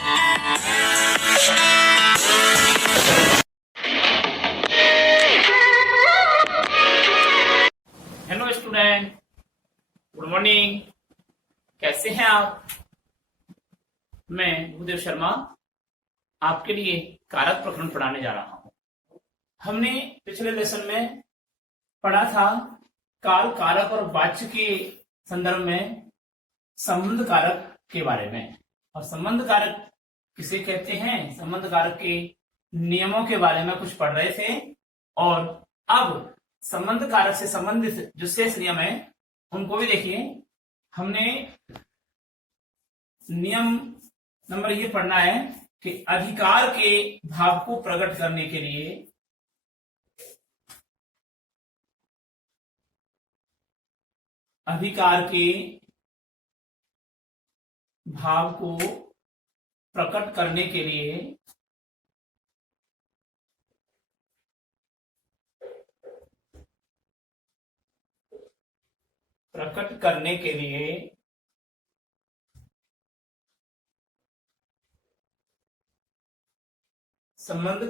Hello student, good morning. कैसे हैं आप? मैं भूदेव शर्मा आपके लिए कारक प्रकरण पढ़ाने जा रहा हूं। हमने पिछले लेसन में पढ़ा था काल कारक और वाच्य के संदर्भ में संबंध कारक के बारे में, और संबंध कारक किसे कहते हैं, संबंध कारक के नियमों के बारे में कुछ पढ़ रहे थे। और अब संबंध कारक से संबंधित जो शेष नियम है उनको भी देखिए। हमने नियम नंबर ये पढ़ना है कि अधिकार के भाव को प्रकट करने के लिए अधिकार के भाव को प्रकट करने के लिए संबंध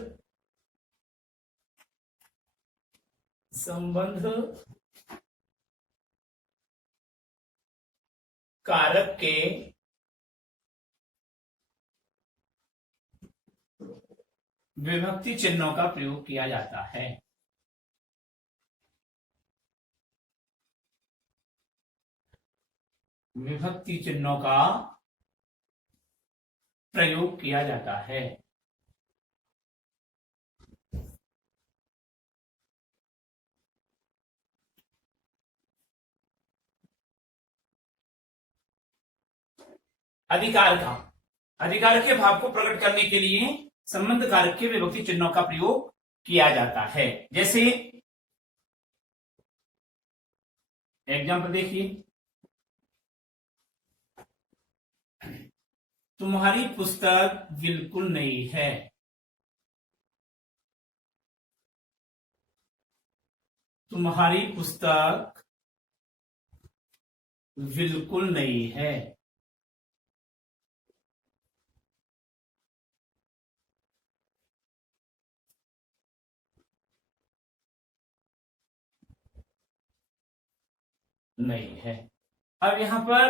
कारक के विभक्ति चिन्हों का प्रयोग किया जाता है। विभक्ति चिन्हों का प्रयोग किया जाता है। अधिकार के भाव को प्रकट करने के लिए संबंध कारक के विभक्ति चिन्हों का प्रयोग किया जाता है। जैसे एग्जाम्पल देखिए, तुम्हारी पुस्तक बिल्कुल नई है। तुम्हारी पुस्तक बिल्कुल नई है। नहीं है। अब यहां पर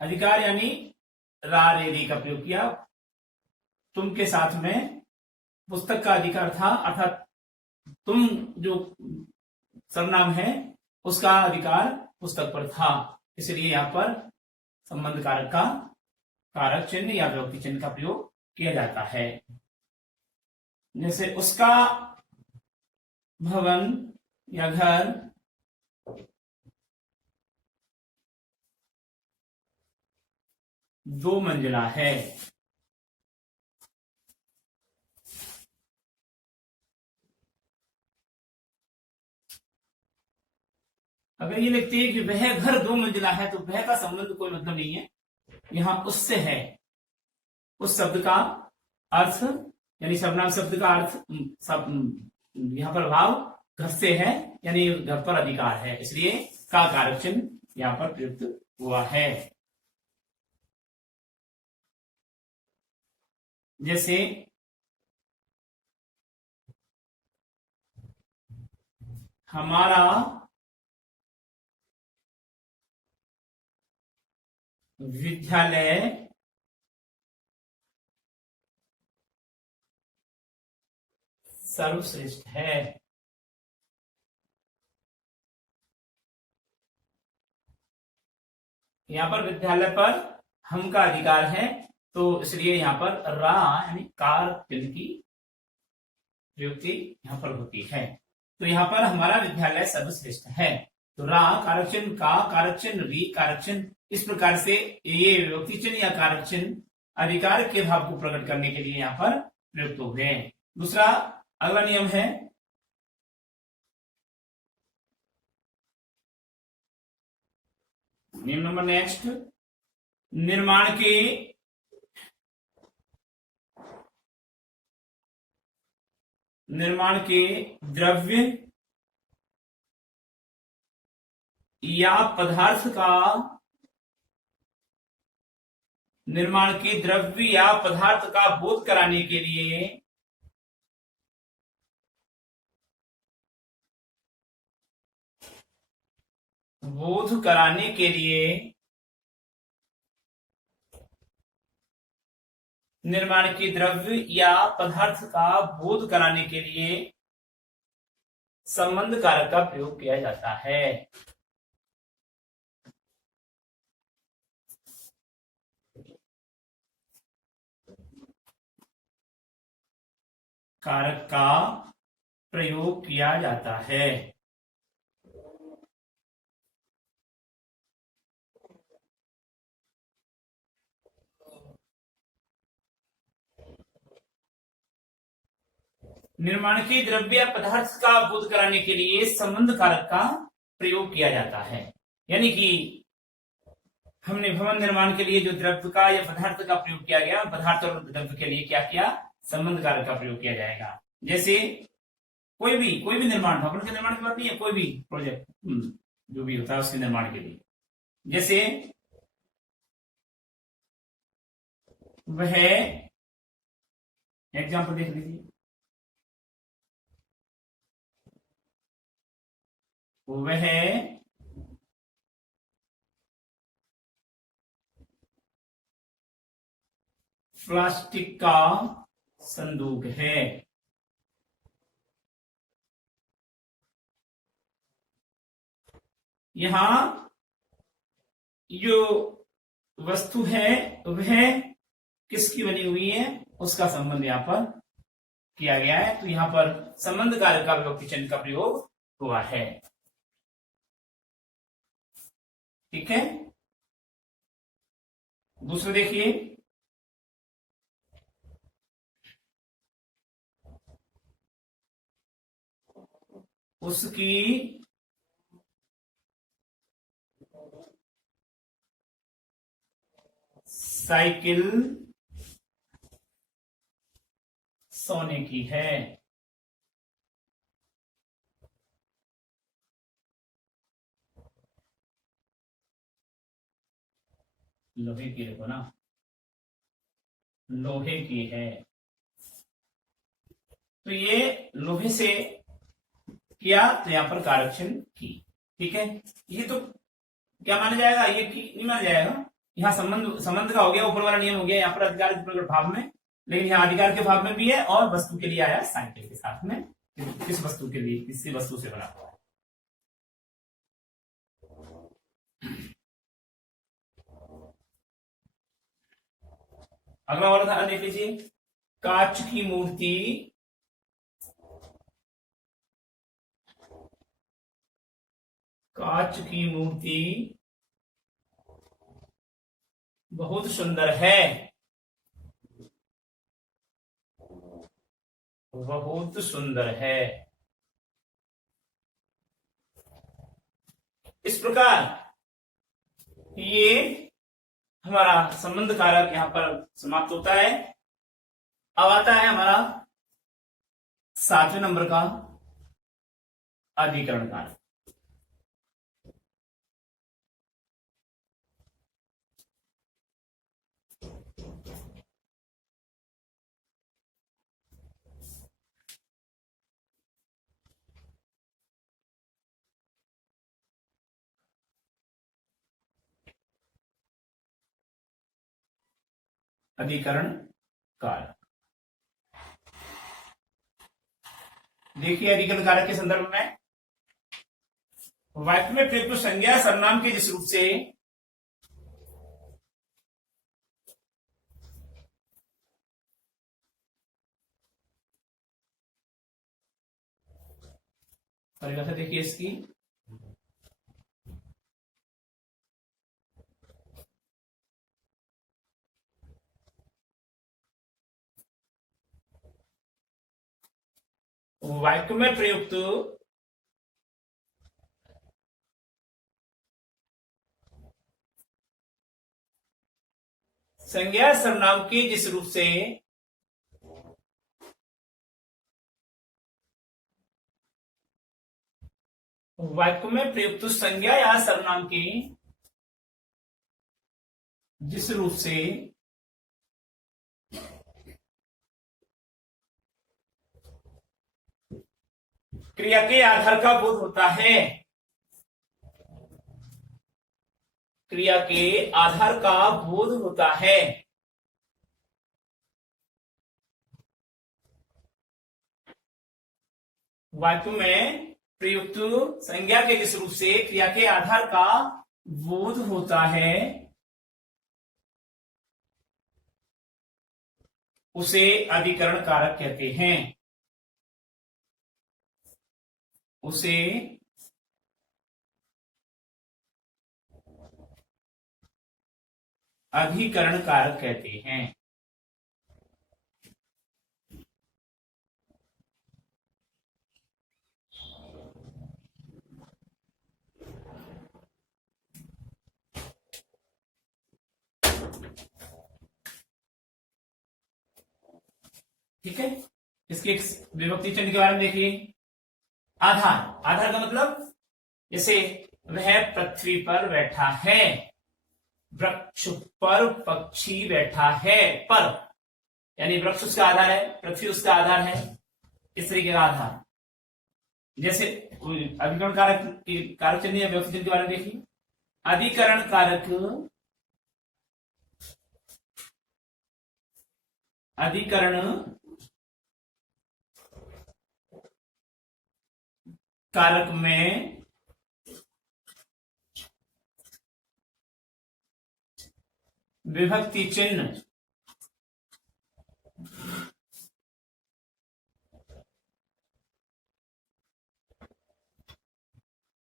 अधिकार यानी रा रे रे का प्रयोग किया। तुम के साथ में पुस्तक का अधिकार था, अर्थात तुम जो सर्वनाम है उसका अधिकार पुस्तक पर था, इसलिए यहां पर संबंध कारक का कारक चिन्ह या विभक्ति चिन्ह का प्रयोग किया जाता है। जैसे उसका भवन या घर दो मंजिला है। अगर ये लिखते हैं कि वह घर दो मंजिला है तो वह का संबंध कोई मतलब नहीं है, यहां उससे है। उस शब्द का अर्थ यानी सर्वनाम शब्द का अर्थ यहां पर भाव घर से है, यानी घर पर अधिकार है, इसलिए का कारक चिन्ह यहां पर प्रयुक्त हुआ है। जैसे हमारा विद्यालय सर्वश्रेष्ठ है। यहां पर विद्यालय पर हम का अधिकार है, तो इसलिए यहां पर रा यानी कार चिन्ह की प्रयुक्ति यहां पर होती है। तो यहां पर हमारा विद्यालय सर्वश्रेष्ठ है, तो रा कारक चिन्ह, का कारक चिन्ह, री कारक चिन्ह, इस प्रकार से ये विभक्ति चिन्ह या कारक चिन्ह अधिकार के भाव को प्रकट करने के लिए यहां पर प्रयुक्त हो गए। दूसरा अगला नियम है नियम नंबर नेक्स्ट, निर्माण के द्रव्य या पदार्थ का निर्माण के द्रव्य या पदार्थ का बोध कराने के लिए निर्माण के द्रव्य या पदार्थ का बोध कराने के लिए संबंध कारक का प्रयोग किया जाता है। कारक का प्रयोग किया जाता है। निर्माण के द्रव्य या पदार्थ का बोध कराने के लिए संबंध कारक का प्रयोग किया जाता है। यानी कि हमने भवन निर्माण के लिए जो द्रव्य का या पदार्थ का प्रयोग किया गया, पदार्थ और द्रव्य के लिए क्या किया, संबंध कारक का प्रयोग किया जाएगा। जैसे कोई भी निर्माण, भवन के निर्माण की बात नहीं है, कोई भी प्रोजेक्ट जो भी होता है उसके निर्माण के लिए, जैसे वह एग्जाम्पल देख लीजिए, वह प्लास्टिक का संदूक है। यहां जो वस्तु है वह किसकी बनी हुई है, उसका संबंध यहां पर किया गया है। तो यहां पर संबंध कारक का विभक्ति चिन्ह का प्रयोग हुआ है। ठीक है, दूसरा देखिए, उसकी साइकिल सोने की है। लोहे की देखो ना, लोहे की है, तो ये लोहे से किया तो यहां पर कारक चिन्ह की। ठीक है, ये तो क्या माना जाएगा, ये की नहीं माना जाएगा। यहाँ संबंध का हो गया, ऊपर वाला नियम हो गया, यहाँ पर अधिकार के भाव में, लेकिन यहाँ अधिकार के भाव में भी है और वस्तु के लिए आया साइकिल के साथ में। किस वस्तु के लिए, किसी वस्तु से बना हुआ है। अगला वाला था, देख लीजिए, कांच की मूर्ति बहुत सुंदर है। बहुत सुंदर है। इस प्रकार ये हमारा संबंध कारक यहां पर समाप्त होता है। अब आता है हमारा 7वें नंबर का अधिकरण कारक। अधिकरण कारक, देखिए अधिकरण कारक के संदर्भ में वाक्य में प्रयुक्त संज्ञा सर्वनाम के जिस रूप से परिभाषा देखिए इसकी, वाक्य में प्रयुक्त संज्ञा सर्वनाम के जिस रूप से वाक्य में प्रयुक्त संज्ञा या सर्वनाम के जिस रूप से क्रिया के आधार का बोध होता है। क्रिया के आधार का बोध होता है। वाक्य में प्रयुक्त संज्ञा के जिस रूप से क्रिया के आधार का बोध होता है उसे अधिकरण कारक कहते हैं। उसे अधिकरण कारक कहते हैं। ठीक है, इसके विभक्ति चिन्ह के बारे में देखिए। आधार, आधार का मतलब जैसे वह पृथ्वी पर बैठा है, वृक्ष पर पक्षी बैठा है, पर यानी वृक्ष उसका आधार है, पृथ्वी उसका आधार है, इस तरीके का आधार। जैसे अधिकरण कारक कारक चिन्ह या विभक्ति चिन्ह के बारे में देखिए। अधिकरण कारक, अधिकरण कारक में विभक्ति चिन्ह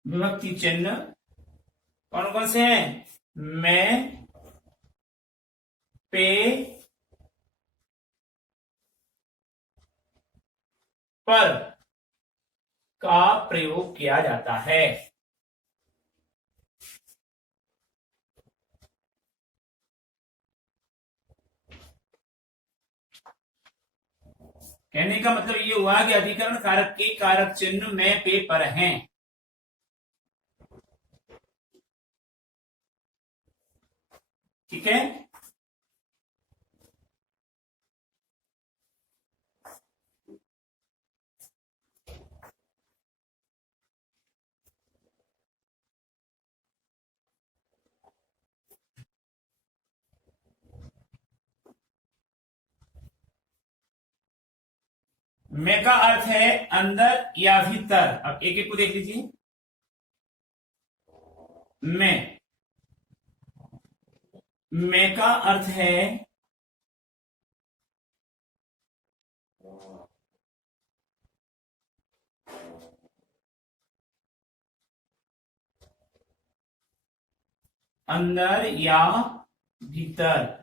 विभक्ति चिन्ह कौन कौन से हैं? मैं, पे, पर का प्रयोग किया जाता है। कहने का मतलब ये हुआ कि अधिकरण कारक के कारक चिन्ह में, पे, पर हैं। ठीक है, मैं का अर्थ है अंदर या भीतर। अब एक एक को देख लीजिए। मैं का अर्थ है अंदर या भीतर।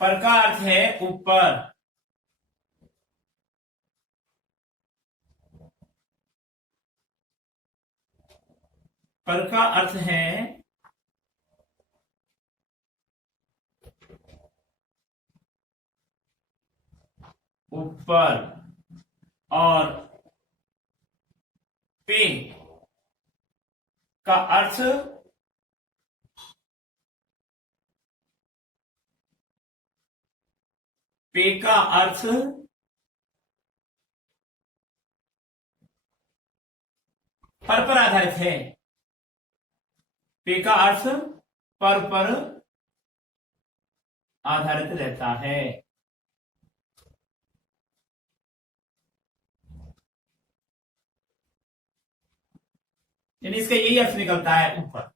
पर का अर्थ है ऊपर। पर का अर्थ है ऊपर। और पे का अर्थ पे का अर्थ पर आधारित है। पे का अर्थ पर आधारित रहता है। यानी इसका यही अर्थ निकलता है ऊपर।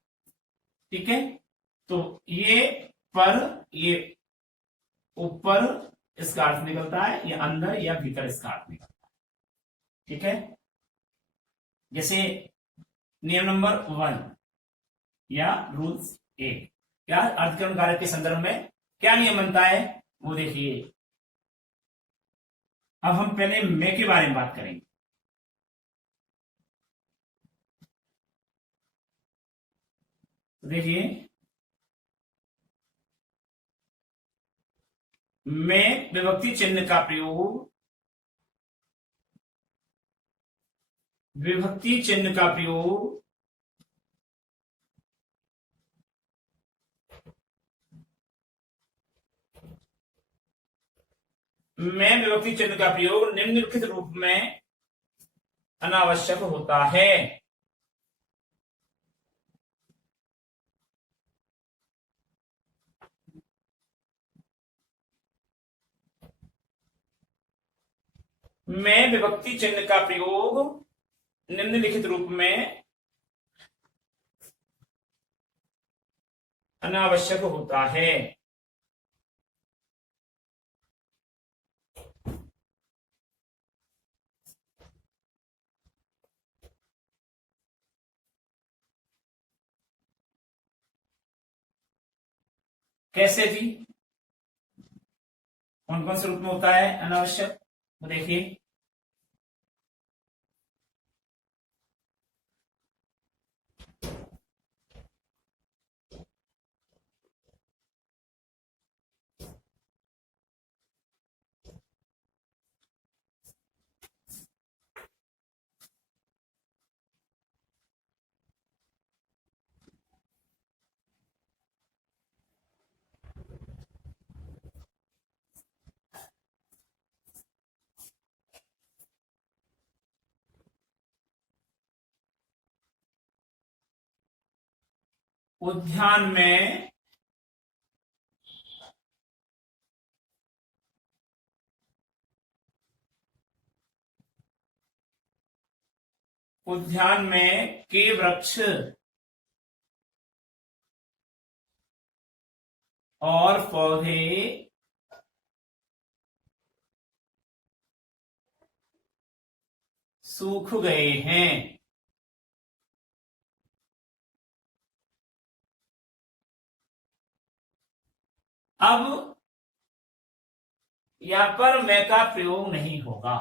ठीक है, तो ये पर, ये ऊपर इसका अर्थ निकलता है, ये अंदर या भीतर इसका अर्थ निकलता है। ठीक है, जैसे नियम नंबर 1 या रूल्स 1, क्या अर्थकरण कारक के संदर्भ में क्या नियम बनता है वो देखिए। अब हम पहले मैं के बारे में बात करेंगे। देखिए, मैं विभक्ति चिन्ह का प्रयोग, विभक्ति चिन्ह का प्रयोग मैं विभक्ति चिन्ह का प्रयोग निम्नलिखित रूप में अनावश्यक होता है। मैं विभक्ति चिन्ह का प्रयोग निम्नलिखित रूप में अनावश्यक होता है। कैसे जी? कौन कौन से रूप में होता है अनावश्यक? तो देखिए, उद्यान में के वृक्ष और पौधे सूख गए हैं। अब यहां पर मैं का प्रयोग नहीं होगा।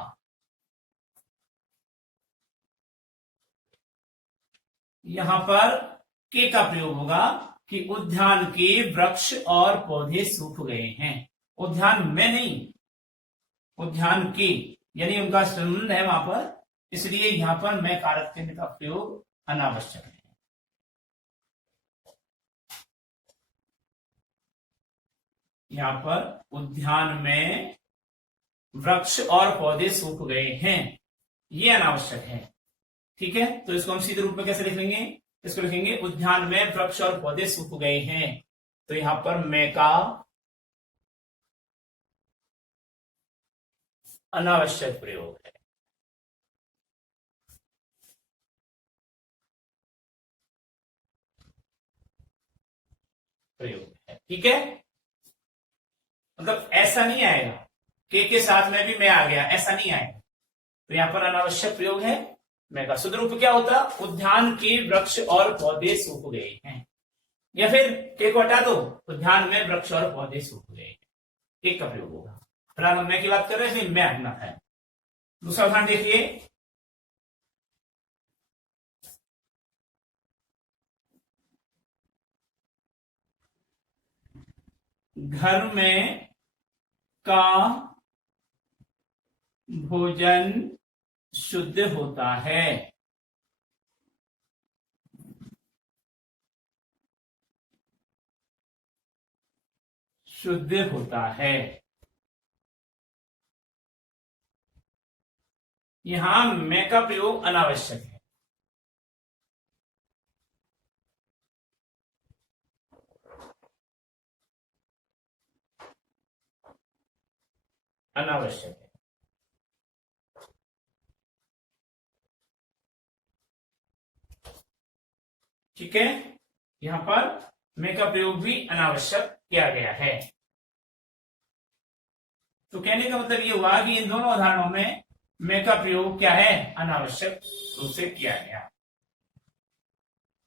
यहां पर के का प्रयोग होगा कि उद्यान के वृक्ष और पौधे सूख गए हैं। उद्यान में नहीं, उद्यान के, यानी उनका संबंध है वहां पर, इसलिए यहां पर मैं कारक चिन्ह का प्रयोग अनावश्यक है। यहां पर उद्यान में वृक्ष और पौधे सूख गए हैं, ये अनावश्यक है। ठीक है, तो इसको हम सीधे रूप में कैसे लिख लेंगे? इसको लिखेंगे उद्यान में वृक्ष और पौधे सूख गए हैं। तो यहां पर मैं का अनावश्यक प्रयोग है। प्रयोग है, ठीक है। मतलब ऐसा नहीं आएगा के साथ में भी मैं आ गया, ऐसा नहीं आएगा। तो यहां पर अनावश्यक प्रयोग है मैं का। शुद्ध रूप क्या होता? उद्यान के वृक्ष और पौधे सूख गए हैं, या फिर के को हटा दो, उद्यान में वृक्ष और पौधे सूख गए हैं, एक का प्रयोग होगा। फिलहाल हम मैं की बात कर रहे हैं, मैं हटना है। दूसरा उदाहरण देखिए, घर में का भोजन शुद्ध होता है। शुद्ध होता है। यहां मैं का प्रयोग अनावश्यक है। अनावश्यक है। ठीक है, यहां पर मैं का प्रयोग भी अनावश्यक किया गया है। तो कहने का मतलब ये हुआ कि इन दोनों उदाहरणों में मैं का प्रयोग क्या है? अनावश्यक रूप से किया गया।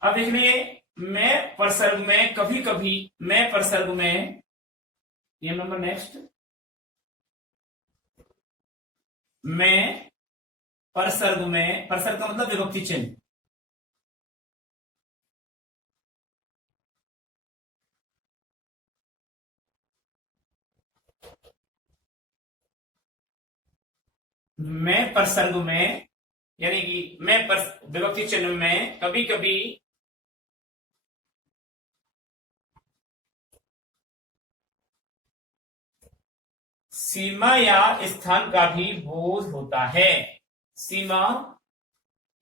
अब देख लिए, मैं परसर्ग में कभी कभी, मैं परसर्ग में, नियम नंबर नेक्स्ट, मैं परसर्ग में, परसर्ग का मतलब विभक्ति चिन्ह, मैं परसर्ग में, यानी कि मैं विभक्ति चिन्ह में कभी कभी सीमा या स्थान का भी बोध होता है। सीमा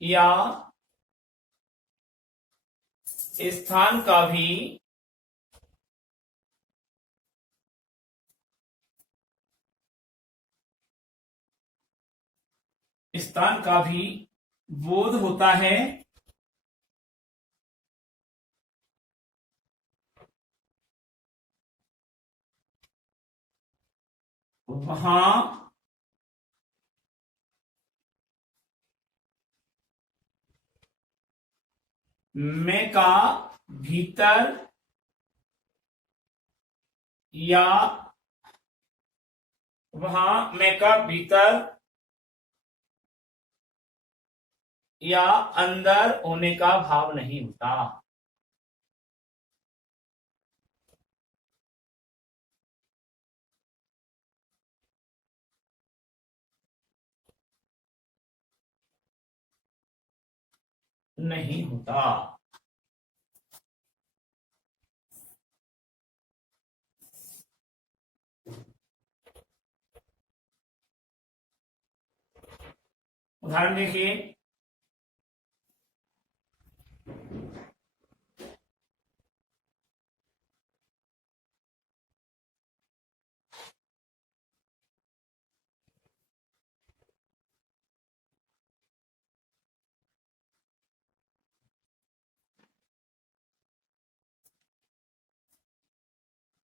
या स्थान का भी बोध होता है। वहां में का भीतर या वहां में का भीतर या अंदर होने का भाव नहीं होता। नहीं होता। उदाहरण देखिए,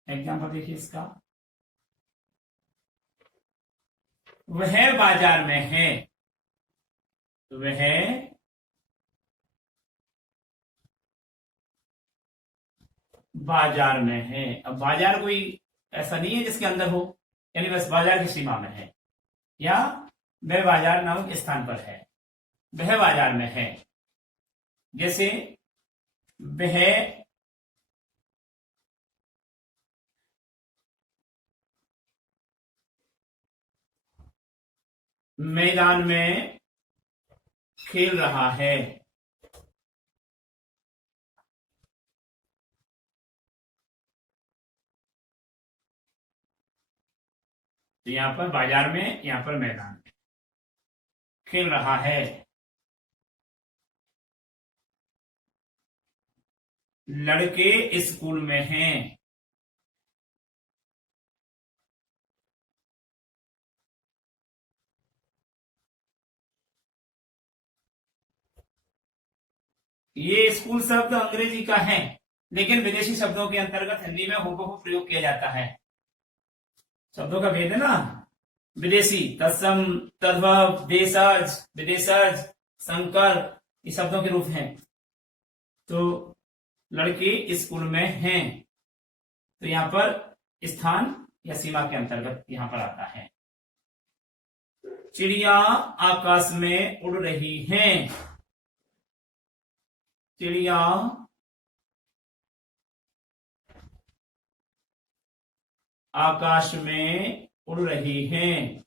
एग्जाम्पल देखिए इसका। वह बाजार में है। वह बाजार में है। अब बाजार कोई ऐसा नहीं है जिसके अंदर हो, यानी बस बाजार की सीमा में है, या वह बाजार नामक स्थान पर है। वह बाजार में है, जैसे वह मैदान में खेल रहा है। तो यहां पर बाजार में, यहां पर मैदान में खेल रहा है। लड़के स्कूल में हैं। ये स्कूल शब्द अंग्रेजी का है, लेकिन विदेशी शब्दों के अंतर्गत हिंदी में हूबहू प्रयोग किया जाता है। शब्दों का भेद है ना, विदेशी, तत्सम, तद्भव, देशज, विदेशज, संकर, ये शब्दों के रूप हैं। तो लड़के स्कूल में हैं, तो यहां पर स्थान या सीमा के अंतर्गत यहां पर आता है। चिड़िया आकाश में उड़ रही हैं। चिड़िया आकाश में उड़ रही हैं।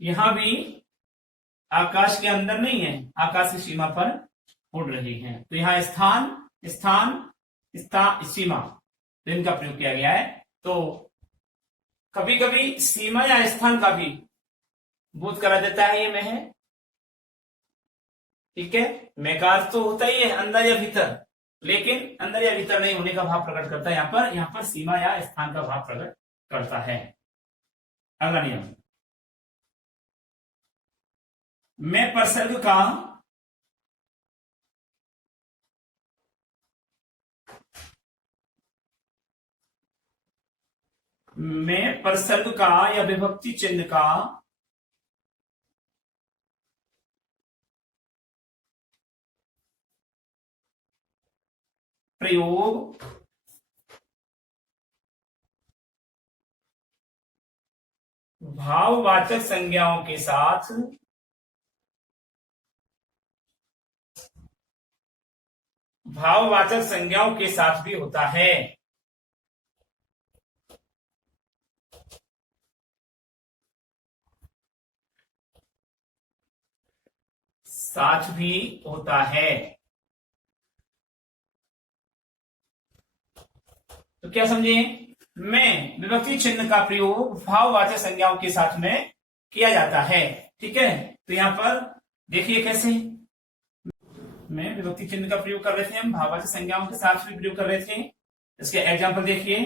यहां भी आकाश के अंदर नहीं है, आकाश की सीमा पर उड़ रही हैं। तो यहां स्थान, स्थान, सीमा, तो इनका प्रयोग किया गया है। तो कभी कभी सीमा या स्थान का भी बोध करा देता है ये मैं है। ठीक है, मैं का अर्थ तो होता ही है अंदर या भीतर, लेकिन अंदर या भीतर नहीं होने का भाव प्रकट करता है। यहां पर सीमा या स्थान का भाव प्रकट करता है। अगला नियम, मैं प्रसर्ग का या विभक्ति चिन्ह का प्रयोग भाववाचक संज्ञाओं के साथ भी होता है। साथ भी होता है। तो क्या समझे, में विभक्ति चिन्ह का प्रयोग भाववाचक संज्ञाओं के साथ में किया जाता है। ठीक है, तो यहाँ पर देखिए कैसे में विभक्ति चिन्ह का प्रयोग कर रहे थे, हम भाववाचक संज्ञाओं के साथ भी प्रयोग कर रहे थे। इसके एग्जाम्पल देखिए,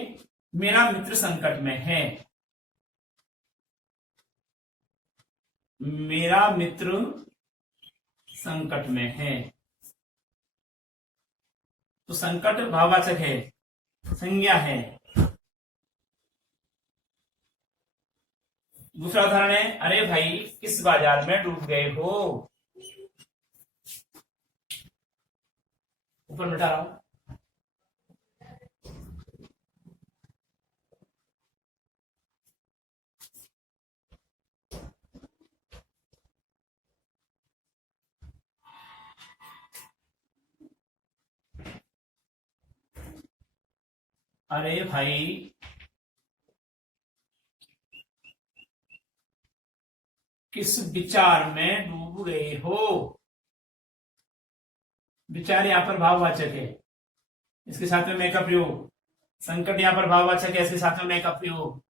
मेरा मित्र संकट में है, मेरा मित्र संकट में है, तो संकट भाववाचक है, संज्ञा है। दूसरा उदाहरण है, अरे भाई किस बाजार में डूब गए हो, ऊपर मिटा रहा हूं। अरे भाई किस विचार में डूब गए हो, विचार यहां पर भाववाचक है, इसके साथ में मैं का प्रयोग, संकट यहां पर भाववाचक है, इसके साथ में मैं का प्रयोग।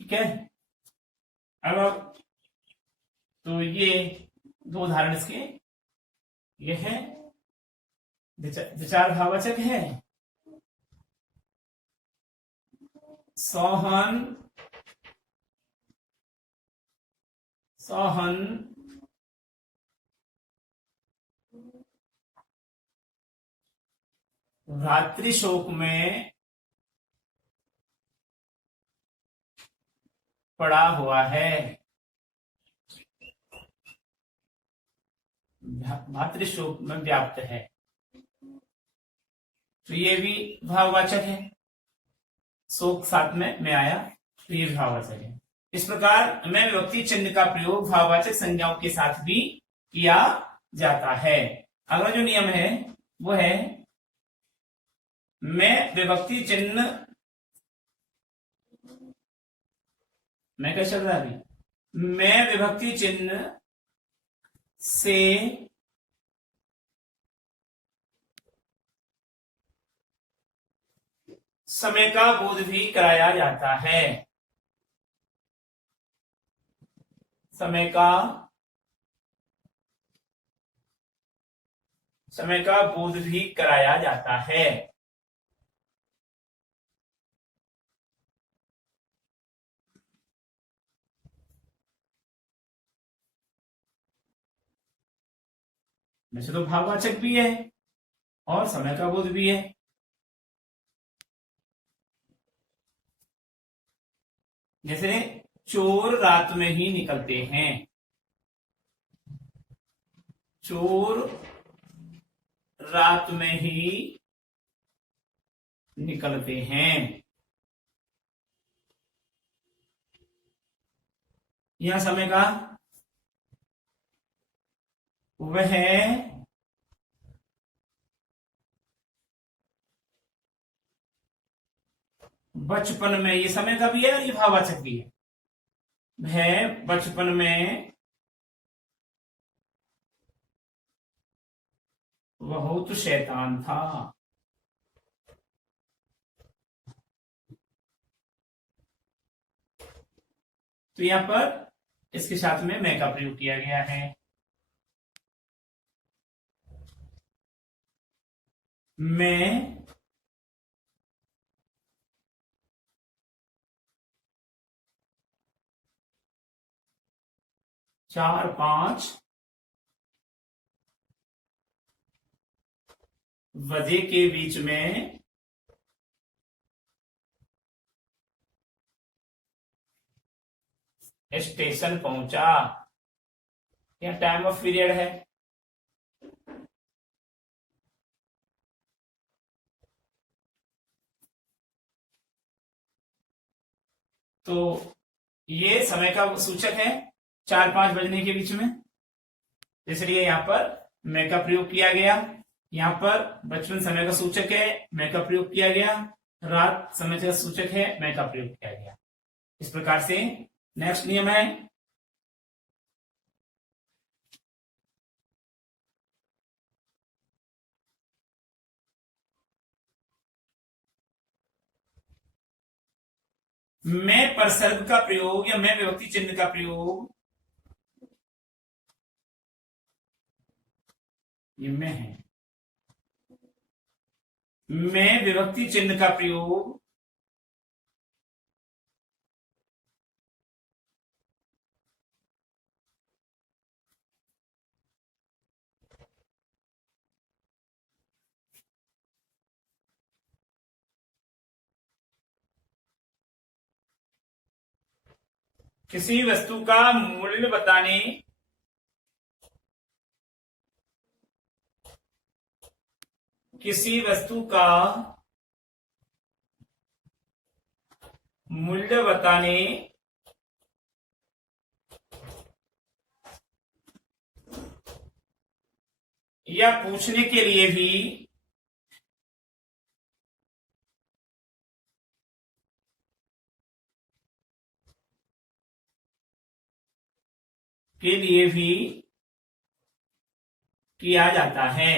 ठीक है, अब तो ये दो उदाहरण इसके, ये है विचार भाववाचक है, सोहन सोहन रात्रि शोक में पड़ा हुआ है, भातृ शोक में व्याप्त है, तो ये भी भाववाचक है, शोक साथ में आया तो ये भाववाचक है। इस प्रकार में विभक्ति चिन्ह का प्रयोग भाववाचक संज्ञाओं के साथ भी किया जाता है। अगला जो नियम है वो है, मैं विभक्ति चिन्ह, मैं क्या चल रहा है अभी, मैं विभक्ति चिन्ह से समय का बोध भी कराया जाता है, समय का बोध भी कराया जाता है। वैसे तो भाववाचक भी है और समय का बोध भी है। जैसे चोर रात में ही निकलते हैं, चोर रात में ही निकलते हैं। यह समय का वह बचपन में, ये समय का भी है, ये भाववाचक भी है, वह बचपन में बहुत शैतान था। तो यहां पर इसके साथ में मैं का प्रयोग किया गया है। मैं चार पांच बजे के बीच में स्टेशन पहुंचा। यह टाइम ऑफ पीरियड है। तो ये समय का सूचक है 4-5 बजने के बीच में, इसलिए यहां पर मैं का प्रयोग किया गया। यहां पर बचपन समय का सूचक है, मैं का प्रयोग किया गया। रात समय का सूचक है, मैं का प्रयोग किया गया। इस प्रकार से नेक्स्ट नियम है, मैं परसर्ग का प्रयोग या मैं विभक्ति चिन्ह का प्रयोग, ये मैं है, मैं विभक्ति चिन्ह का प्रयोग किसी वस्तु का मूल्य बताने किसी वस्तु का मूल्य बताने या पूछने के लिए भी किया जाता है।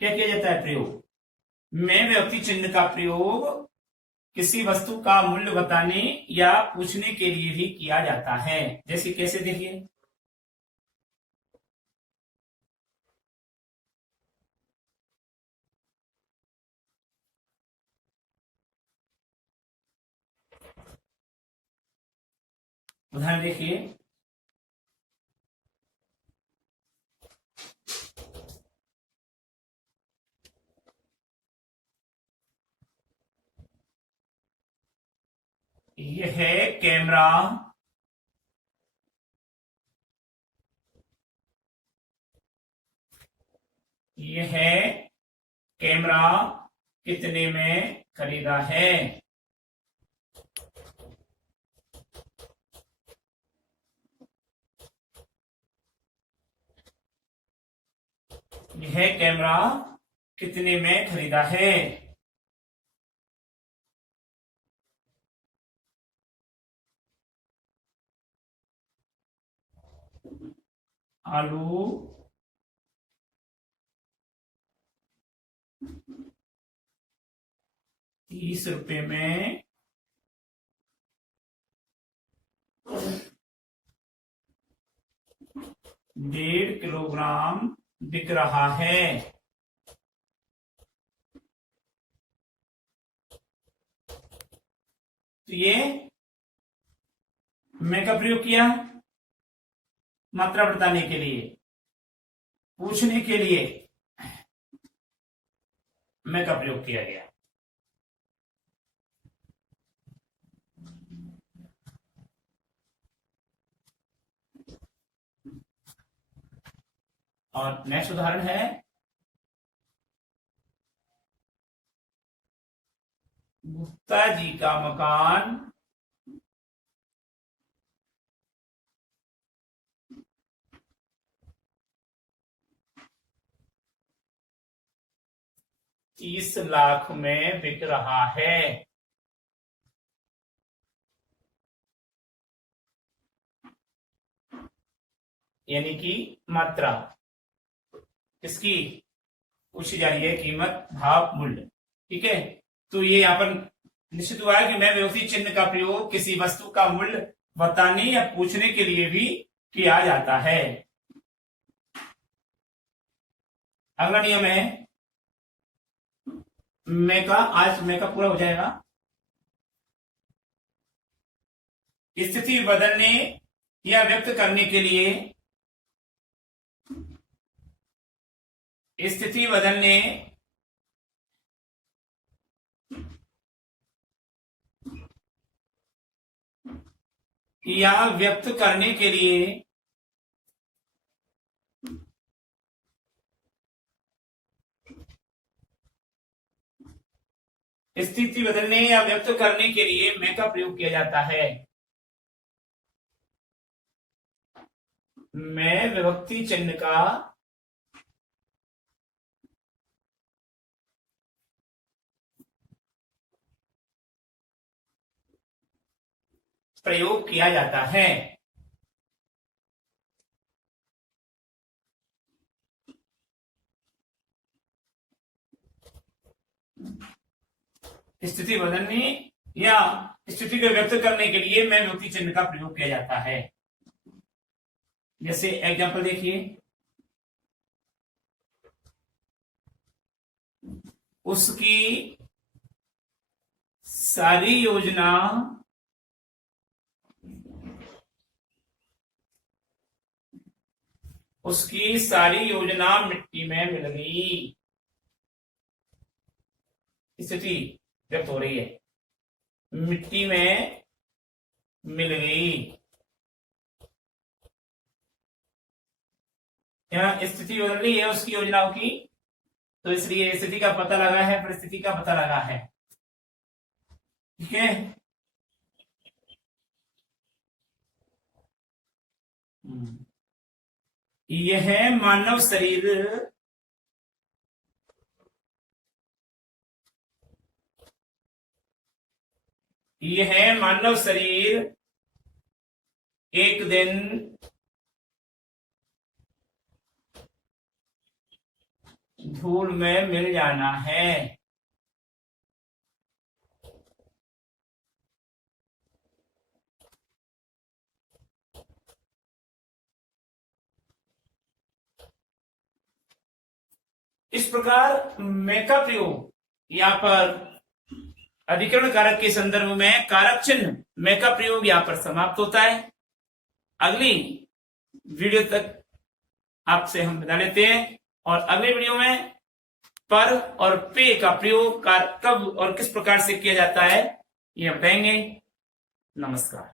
क्या किया जाता है प्रयोग? मैं विभक्ति चिन्ह का प्रयोग किसी वस्तु का मूल्य बताने या पूछने के लिए भी किया जाता है। जैसे कैसे, देखिए, उदाहरण देखिए, यह है कैमरा यह है कैमरा कितने में खरीदा है? यह कैमरा कितने में खरीदा है? आलू 30 रुपए में 1.5 किलोग्राम बिक रहा है। तो ये मैं का प्रयोग किया मात्रा बताने के लिए, पूछने के लिए मैं का प्रयोग किया गया। और नेक्स्ट उदाहरण है, गुप्ता जी का मकान 30 लाख में बिक रहा है। यानी कि मात्रा किसकी पूछी जा रही है? कीमत, भाव, मूल्य। ठीक है, तो ये यहां पर निश्चित हुआ है कि मैं विभक्ति चिन्ह का प्रयोग किसी वस्तु का मूल्य बताने या पूछने के लिए भी किया जाता है। अगला नियम है मैं का। आज मैं का पूरा हो जाएगा। स्थिति बदलने या व्यक्त करने के लिए, स्थिति बदलने या व्यक्त करने के लिए स्थिति बदलने या व्यक्त करने के लिए मैं का प्रयोग किया जाता है। मैं विभक्ति चिन्ह का प्रयोग किया जाता है। स्थिति बदलने या स्थिति को व्यक्त करने के लिए मैं विभक्ति चिन्ह का प्रयोग किया जाता है। जैसे एग्जाम्पल देखिए, उसकी सारी योजना मिट्टी में मिल गई। स्थिति व्यक्त हो रही है, मिट्टी में मिल गई। यहाँ स्थिति बदल रही है उसकी योजनाओं की, तो इसलिए स्थिति का पता लगा है, परिस्थिति का पता लगा है। ठीक है। यह मानव शरीर एक दिन धूल में मिल जाना है। इस प्रकार मैं का प्रयोग यहाँ पर अधिकरण कारक के संदर्भ में कारक चिन्ह मैं का प्रयोग यहाँ पर समाप्त होता है। अगली वीडियो तक आपसे हम बता लेते हैं, और अगले वीडियो में पर और पे का प्रयोग कब और किस प्रकार से किया जाता है, यह बताएंगे। नमस्कार।